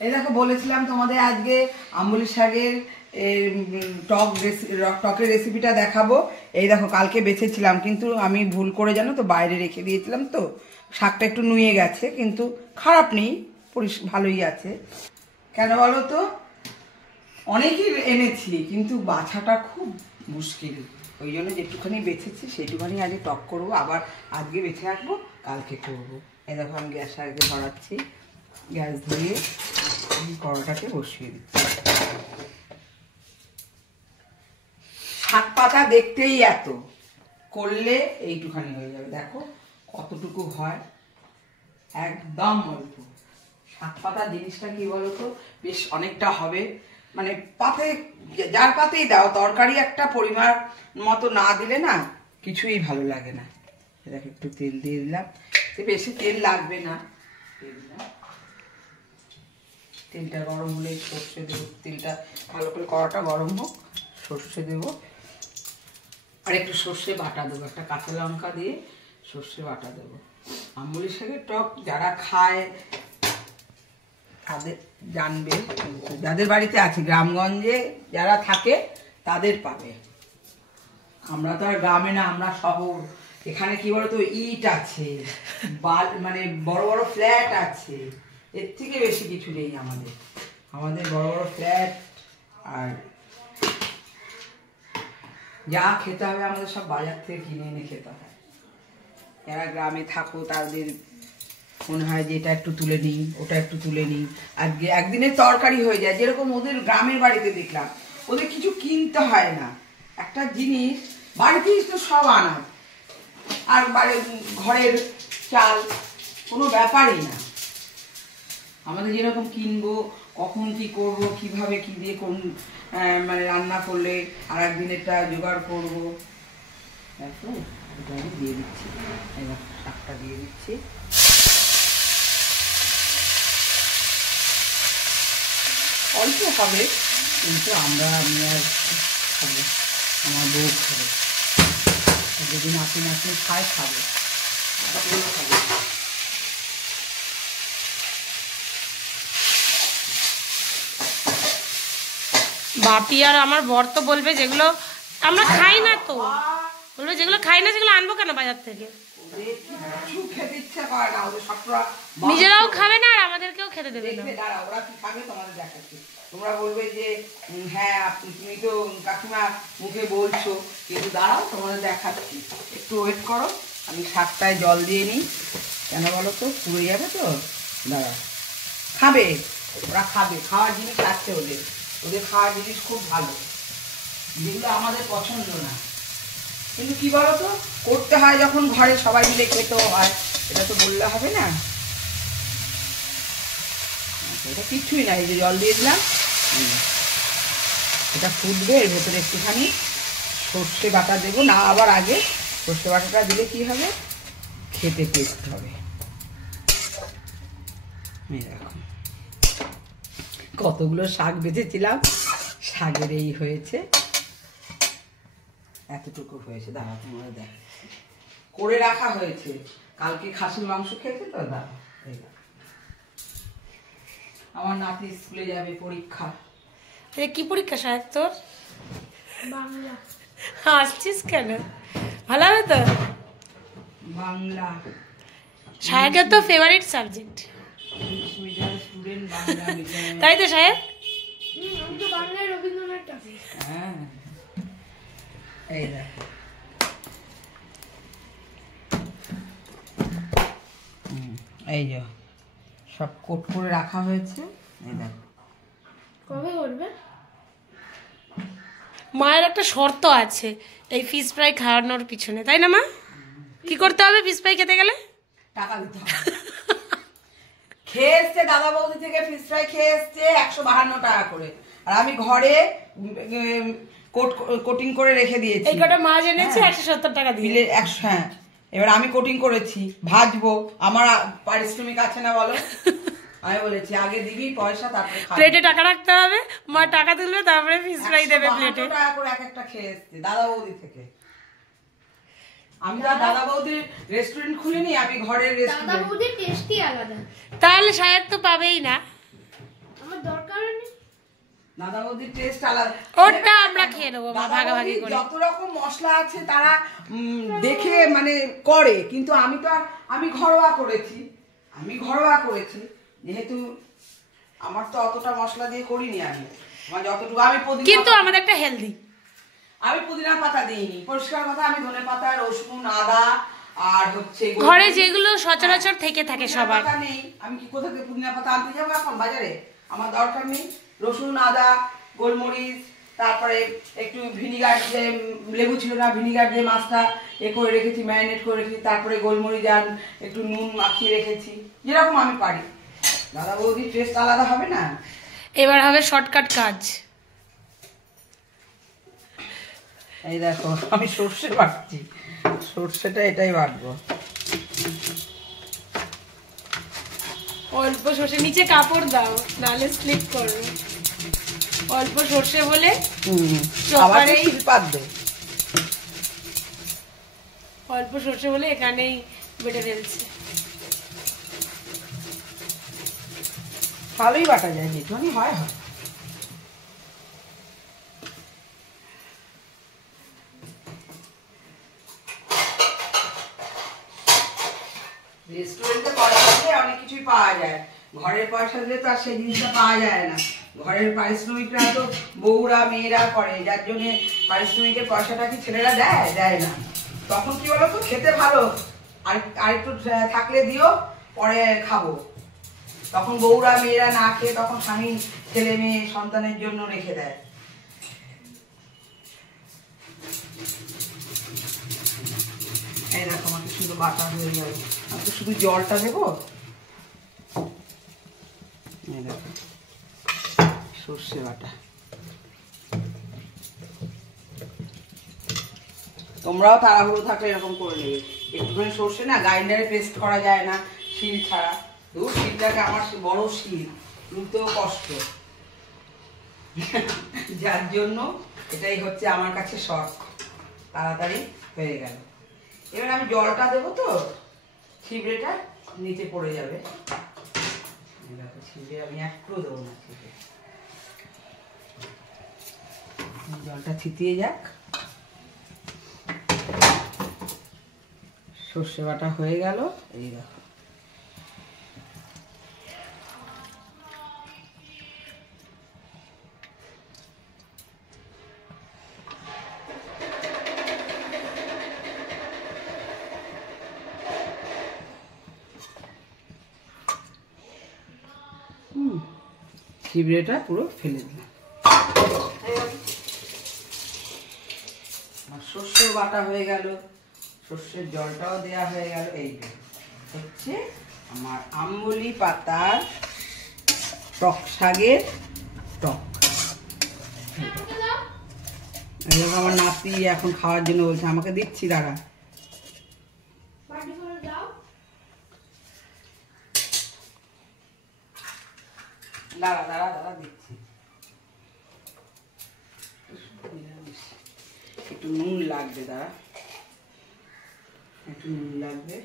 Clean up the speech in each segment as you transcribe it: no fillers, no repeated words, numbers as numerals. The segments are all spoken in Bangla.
এই দেখো বলেছিলাম তোমাদের আজকে আম্বুলি শাকের টকের রেসিপিটা দেখাবো। এই দেখো কালকে বেছেছিলাম, কিন্তু আমি ভুল করে জানো তো বাইরে রেখে দিয়েছিলাম, তো শাকটা একটু নুয়ে গেছে, কিন্তু খারাপ নেই, ভালোই আছে। কেন বলো তো, অনেকই এনেছি কিন্তু বাছাটা খুব মুশকিল, ওই জন্য যেটুখানি বেছেছি সেইটুখানি আজকে টক করবো, আবার আজকে বেছে রাখবো, কালকে করবো। এই দেখো আমি গ্যাস আগে ধরাচ্ছি, গ্যাস ধরিয়ে কড়াটাকে বসিয়ে দিচ্ছি। শাক পাতা দেখতেই এত, করলে এইটুখানি হয়ে যাবে, দেখো কতটুকু হয়, একদম অল্প। শাক পাতা জিনিসটা কি বলতো, বেশ অনেকটা হবে, মানে পাতে যার পাতেই দাও, তরকারি একটা পরিমাণ মতো না দিলে না কিছুই ভালো লাগে না। দেখো একটু তেল দিয়ে দিলাম, বেশি তেল লাগবে না, তেলটা গরম হলে সর্ষে দেবো, তেলটা ভালো করে কড়াটা গরম হোক, সর্ষে দেবো, আর একটু সর্ষে বাটা দেবো, একটা কাঁচা লঙ্কা দিয়ে সর্ষে বাটা দেবো। আম্বুলি শাকের টক যারা খায় তাদের জানবে, যাদের বাড়িতে আছে, গ্রামগঞ্জে যারা থাকে তাদের পাবে, আমরা তো আর গ্রামে না, আমরা শহর। এখানে কি বলতো, ইট আছে, মানে বড় বড় ফ্ল্যাট আছে, এর থেকে বেশি কিছু নেই আমাদের। আমাদের বড় বড় ফ্ল্যাট, আর যা খেতে হবে আমাদের সব বাজার থেকে কিনে এনে খেতে হয়। যারা গ্রামে থাকো তাদের মনে হয় যে এটা একটু তুলে নিই, ওটা একটু তুলে নিই, আজকে একদিনের তরকারি হয়ে যায়। যেরকম ওদের গ্রামের বাড়িতে দেখলাম, ওদের কিছু কিনতে হয় না, একটা জিনিস বাড়িতেই তো সব আনা, আর ঘরের চাল, কোনো ব্যাপারই না। আমাদের যেরকম কিনবো, কখন কি করব, কিভাবে কি দিয়ে কোন মানে রান্না করলে আর একদিনেরটা জোগাড় করবো। দেখো এটা আমি দিয়ে দিচ্ছি, এবার শাকটা দিয়ে দিচ্ছি। অল্প খাবে, কিন্তু আমি আর খাবো, আমার বউ খাবে, যদি নাতি নাতি খায় খাবে, খাবে। বাপি আর আমার বর তো বলবে যেগুলো আমরা খাই না, তো বলবে যেগুলো খাই না সেগুলো আনবো কেন বাজার থেকে। নিজেরাও খাবে না আর আমাদেরকেও খেতে দেবে না। ওরা কি খাবে তোমাদের দেখাচ্ছি, তোমরা বলবে যে হ্যাঁ তুমি তো কাকিমা মুখে বলছো, কিন্তু দাঁড়াও তোমাদের দেখাচ্ছি, একটু ওয়েট করো। আমি শাকটায় জল দিয়ে নিই, কেন বলো তো, পুড়ে যাবে তো। দাঁড়াও, খাবে ওরা, খাবে, খাওয়ার জিনিস আছে ওদের, ওদের খাওয়ার জিনিস খুব ভালো, যেগুলো আমাদের পছন্দ না। কিন্তু কি বলতো, করতে হয় যখন ঘরে সবাই মিলে খেতেও হয়, এটা তো বললে হবে না। এটা কিছুই না, এই যে জল দিয়ে দিলাম, এটা ফুটবে, এর ভেতরে একটুখানি সর্ষে বাটা দেবো না, আবার আগে সর্ষে বাটাটা দিলে কি হবে, খেতে টেস্ট হবে। দেখো কতগুলো শাক বেঁচেছিলাম, শাকের এই হয়েছে, এতটুকু হয়েছে। দাঁড়া তোমার দেখ, করে রাখা হয়েছে, কালকে খাসির মাংস খেয়েছে তো। দাঁড়া, আমার নাতি স্কুলে যাবে, পরীক্ষা। কি পরীক্ষা সাহেব তোর? বাংলা। আসছিস কেন? ভালো হবে তো? বাংলা সাহেবের তো ফেভারিট সাবজেক্ট, তাই তো সাহেব? আমি তো বাংলায় রবীন্দ্রনাথ ঠাকুর। হ্যাঁ, এই দেখ, এই যে সব কোট করে রাখা হয়েছে, এই দেখ। কবে করবে? মায়ের একটা শর্ত আছে এই ফিশ ফ্রাই খাওয়ানোর পিছনে, তাই না মা? কি করতে হবে ফিশ ফ্রাই খেতে গেলে? টাকা দিতে হবে। খেয়ে এসছে দাদা বৌদি থেকে, ফিশ ফ্রাই খেয়ে এসছে 152 টাকা করে, আর আমি ঘরে কোটিং করে রেখে দিয়েছি। এই কটা মাছ এনেছে 170 টাকা দিয়ে। হ্যাঁ, এবার আমি কোটিং করেছি, ভাজবো, আমার পারিশ্রমিক আছে না বলো। আমি বলেছি আগে দিবি পয়সা, তারপরে প্লেটে টাকা রাখতে হবে, মা টাকা তুলবে, তারপরে ফিশ ফ্রাই দেবে প্লেটে। 152 টাকা করে এক একটা খেয়ে এসছে দাদা বৌদি থেকে। আমি তো দাদা বৌদির রেস্টুরেন্ট খুলিনি, আমি ঘরের রেস্টুরেন্ট। দাদা বৌদির টেস্টই আলাদা। তাহলে সাহেব তো পাবেই না। দাদা বৌদির টেস্ট আলাদা। ওটা আমরা খেয়ে নেবো ভাগাভাগি করে। যত রকম মশলা আছে তারা দেখে মানে করে, কিন্তু আমি তো আমি ঘরোয়া করেছি যেহেতু আমার তো অতটা মশলা দিয়ে করিনি আমি। আমার যতটুকু আমি কিন্তু আমাদের একটা হেলদি, আমি পুদিনা পাতা দিইনি, পরিষ্কার কথা। আমি ধনে পাতা, রসুন, আদা আর হচ্ছে ঘরে যেগুলো সচরাচর থেকে থাকে সবার নেই। আমি কি কোথা থেকে পুদিনা পাতা আনতে যাবো এখন বাজারে? আমার দরকার নেই। রসুন, আদা, গোলমরিচ, তারপরে একটু ভিনিগার, যে লেবু ছিল না, ভিনিগার দিয়ে মাছটা করে রেখেছি, ম্যারিনেট করে রেখেছি। তারপরে গোলমরিচ আর একটু নুন মাখিয়ে রেখেছি, যেরকম আমি পারি। দাদা বৌদির টেস্ট আলাদা হবে না? এবার হবে শর্টকাট কাজ। এই দেখো আমি সর্ষে বাটছি, সর্ষেটা এটাই বাটবো। অল্প সর্ষে, নিচে কাপড় দাও নাহলে স্লিপ করবে। অল্প সর্ষে বলে অল্প সর্ষে বলে এখানেই বেটে ফেলছে। ভালোই বাটা যায়, যেটুকুনি হয়। রেস্টুরেন্টে পয়সা দিয়ে অনেক কিছুই পাওয়া যায়, ঘরের পয়সা দিয়ে তো আর সেই জিনিসটা পাওয়া যায় না। ঘরের পারিশ্রমিকটা তো বউরা মেয়েরা করে, যার জন্য পারিশ্রমিকের পয়সাটা কি ছেলেরা দেয় না। তখন কি বলতো, খেতে ভালো আর একটু থাকলে দিও, পরে খাবো। তখন বউরা মেয়েরা না খেয়ে তখন স্বামী, ছেলে মেয়ে, সন্তানের জন্য রেখে দেয়। এই দেখো আমাকে শুধু বাটা হয়ে যাবে, আমি তো শুধু জলটা দেবো। এই দেখো সর্ষে বাটা। তোমরাও তাড়াহুড়ো থাকলে এরকম করে নেবে। একটুখানি সর্ষে না গ্রাইন্ডারে পেস্ট করা যায় না শিল ছাড়া। শিলটাকে আমার বড় শিল, তুলতেও কষ্ট, যার জন্য এটাই হচ্ছে আমার কাছে শর্ট, তাড়াতাড়ি হয়ে গেল। এবার আমি জলটা দেবো তো, ছিবড়েটা নিচে পড়ে যাবে। দেখো ছিবড়ে আমি একটু দেবো না, ছিবড়ে জলটা ছিটিয়ে যাক। সর্ষে বাটা হয়ে গেল। এই দেখো চিবড়েটা পুরো ফেলে দিলাম। সর্ষে বাটা হয়ে গেল, সর্ষের জলটাও দেওয়া হয়ে গেল। এই হচ্ছে আমার আমবলি পাতার টক শাকের টক। আমার নাতি এখন খাওয়ার জন্য বলছে, আমাকে দিচ্ছি, দাঁড়া। দাঁড়া দিচ্ছি। একটু নুন লাগবে, দাঁড়া, একটু নুন লাগবে।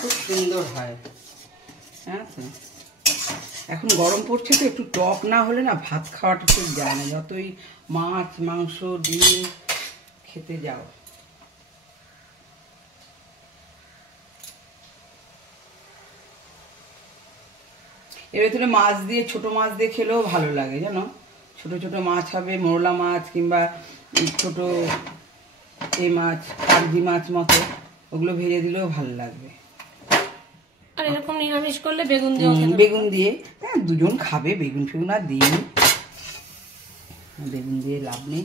খুব সুন্দর হয়। হ্যাঁ, এখন গরম পড়ছে তো, একটু টক না হলে না ভাত খাওয়াটা ঠিক যায় না, যতই মাছ, মাংস, ডিম খেতে যাও। এর ভেতরে মাছ দিয়ে, ছোট মাছ দিয়ে খেলেও ভালো লাগে জানো। ছোট ছোট মাছ হবে, মোরলা মাছ কিংবা ছোট এই মাছ, কাগজি মাছ মতো, ওগুলো ভেজে দিলেও ভালো লাগবে। আর এরকম নিরামিষ করলে বেগুন দিয়ে, বেগুন দিয়ে, হ্যাঁ দুজন খাবে, বেগুন ফেগুন আর দিই, বেগুন দিয়ে লাভ নেই।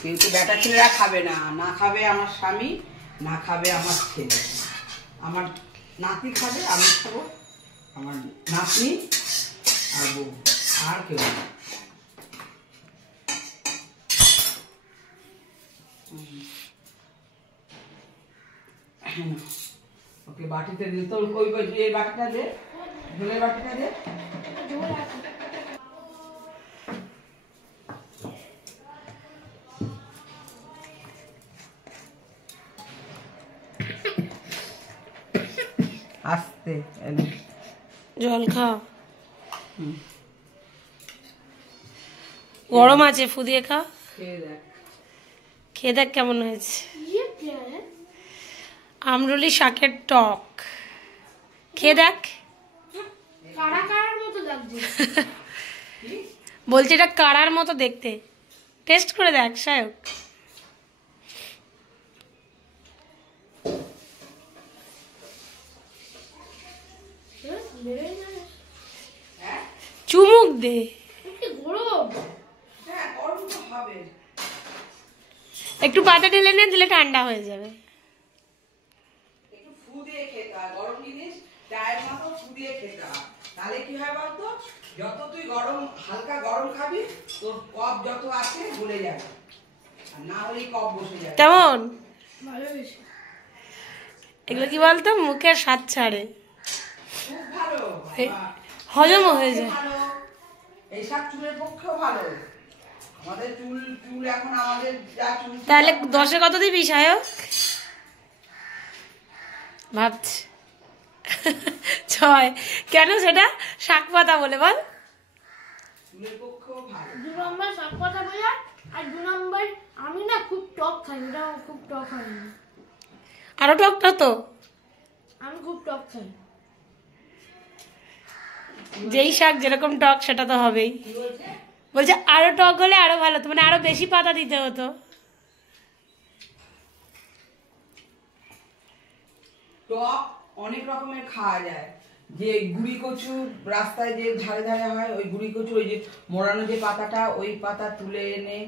কেউ তো বেটা ছেলেরা খাবে না, না খাবে আমার স্বামী, না খাবে আমার ছেলে, আমার নাতি খাবে, আমি খাবো, আমার নাতনি আর বউ, আর কেউ না। ওকে বাটিতে দিতে, তোর ওই এই বাটিটা দে, ঝোলের বাটিটা দে। দে, এনে। জল খা। গরম আছে, ফু দিয়ে খা। খেয়ে দেখ। খেয়ে দেখ কেমন হয়েছে। ये क्या है? আমরুলি শাকের টক, খেয়ে দেখ। কারা কারার মতো লাগছে। বলছি এটা কারার মতো দেখতে, টেস্ট করে দেখ সায়ক। বেরোয় না। চুমুক দে। একটু গরম। হ্যাঁ, গরম তো হবে। একটু পাতা ঢেলে নিয়ে দিলে ঠান্ডা হয়ে যাবে। একটু ফু দিয়ে খেতে হয়, গরম জিনিস চায়ের মতো ফু দিয়ে খেতে হয়। তাহলে কি হয় বলতো, যত তুই গরম হালকা গরম খাবি তোর কফ যত আছে গলে যাবে, আর না হলেই কফ বসে যাবে। কেমন ভালো বেশি। এগুলো কি বলতো, মুখের স্বাদ ছাড়ে, খুব ভালো, এ- বাবা। হজমও হয়ে যায়। ভালো, এইসব চুলের পক্ষেও ভালো। আমাদের চুল এখন আমাদের যা চুল ছিল তাহলে এখন 10-এ কত দিবি সায়ক? ভাবছি 6। কেন সেটা? শাক পাতা বলে বল। চুলের পক্ষেও ভালো। 2 নম্বর সব কথা বলা, আর 2 নম্বর আমি না খুব টক খাই, এটা খুব টক হয় না। আরো টকটা তো, আমি খুব টক খাই। যেই শাক যেরকম টক সেটা তো হবেই। কি বলছে? বলছে আরো টক হলে আরো ভালো, তো মানে আরো বেশি পাতা দিতে হতো। টক অনেক রকমের খাওয়া যায়, যে গুড়ি কচু রাস্তায় যে ধারে ধারে হয়, ওই গুড়ি কচু ওই যে মোড়ানো যে পাতাটা, ওই পাতা তুলে এনে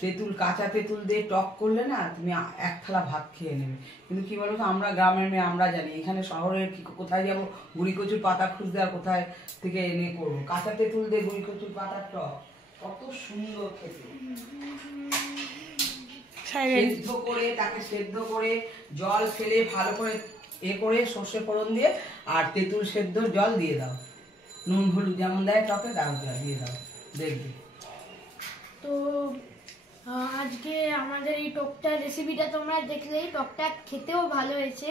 তেঁতুল, কাঁচা তেঁতুল দিয়ে টক করলে না তুমি এক থালা ভাত খেয়ে নেবে। কিন্তু কি বলতো, আমরা গ্রামের মেয়ে, আমরা জানি। এখানে শহরের কি কোথায় যাবো গুড়ি কচুর পাতা খুঁজতে, আর কোথায় থেকে এনে করবো? কাঁচা তেঁতুল দিয়ে গুড়ি কচুর পাতার টক কত সুন্দর খেতে। সেদ্ধ করে, তাকে সেদ্ধ করে জল ফেলে ভালো করে করে সর্ষে ফোড়ন দিয়ে আর তেঁতুল সেদ্ধর জল দিয়ে দাও, নুন হলুদ যেমন দেয় টকে তাও দিয়ে দাও, দেখবে। তো আজকে আমাদের এই টকটার রেসিপিটা তোমরা দেখলেই, টকটা খেতেও ভালো হয়েছে।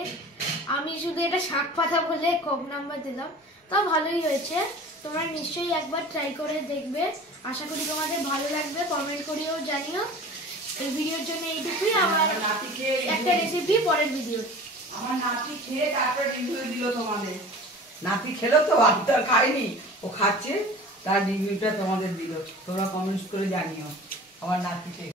আমি শুধু এটা শাক পাতা বলে কম নাম্বার দিলাম, তাও ভালোই হয়েছে। তোমরা নিশ্চয়ই একবার ট্রাই করে দেখবে, আশা করি তোমাদের ভালো লাগবে। কমেন্ট করেও জানিও। এই ভিডিওর জন্য এইটুকুই, আবার নাতি খেয়ে একটা রেসিপি পরের ভিডিও। আমার নাতি খেয়ে তারপরে রিভিউ দিল তোমাদের। নাতি খেলো তো, আমি তো আর খাইনি, ও খাচ্ছে, তার রিভিউটা তোমাদের দিল। তোমরা কমেন্টস করে জানিও আমার নাতি খেয়ে।